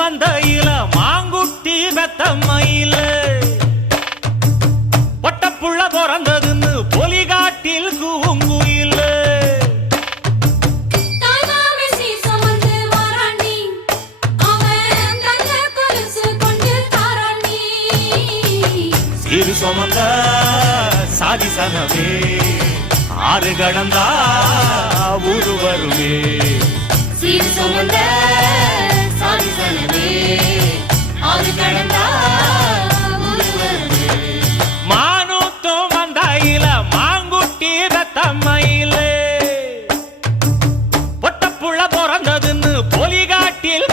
மந்தையில மாங்குட்டி மெத்தம்மையில பொட்டப்புள்ள பிறந்ததுன்னு பொலிகாட்டில் கூங்குயில சீரு சுமந்த சாதி சனவே ஆறு கடந்தா ஊரு சுமந்த மயிலே பொட்டப்புள்ள பிறந்ததுன்னு போலி காட்டில்